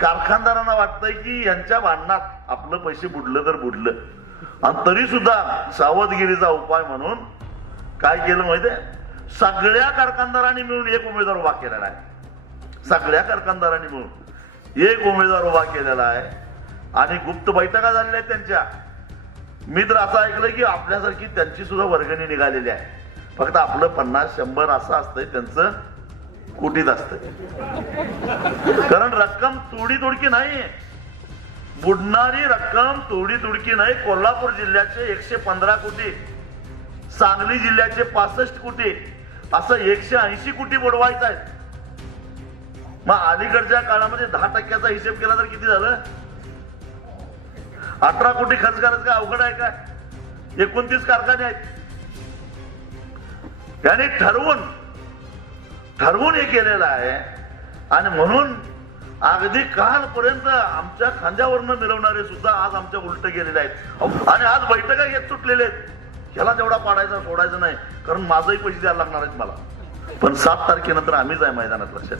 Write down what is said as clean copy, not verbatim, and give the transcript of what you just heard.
कारखानदारांना वाटतंय की यांच्या भांडणात आपलं पैसे बुडलं तर बुडलं, आणि तरी सुद्धा सावधगिरीचा उपाय म्हणून काय केलं माहितीये, सगळ्या कारखानदारांनी मिळून एक उमेदवार उभा केलेला आहे. सगळ्या कारखानदारांनी मिळून एक उमेदवार उभा केलेला आहे आणि गुप्त बैठका झालेल्या आहेत त्यांच्या. मी तर असं ऐकलं की आपल्यासारखी त्यांची सुद्धा वर्गणी निघालेली आहे. फक्त आपलं 50-100 असं असतंय, त्यांचं कोटीत असतंय. कारण रक्कम तोडी तोडकी नाही, बुडणारी रक्कम तोडी तोडकी नाही. कोल्हापूर जिल्ह्याचे 115 कोटी, सांगली जिल्ह्याचे 65 कोटी, असं 180 कोटी बुडवायचं आहे. मग अलीकडच्या काळामध्ये 10% हिशेब केला तर किती झालं? 18 कोटी खर्च करायचं काय अवघड आहे का? 29 कारखाने आहेत. त्याने ठरवून हे केलेलं आहे. आणि म्हणून अगदी कालपर्यंत आमच्या खांद्यावरनं मिरवणारे सुद्धा आज आमच्या उलट गेलेले आहेत आणि आज बैठका घेत सुटलेले आहेत. ह्याला तेवढा पाडायचा सोडायचं नाही, कारण माझंही पैसे द्यायला लागणार आहेत मला. पण 7 तारखेनंतर आम्हीच आहे मैदानात, लक्षात.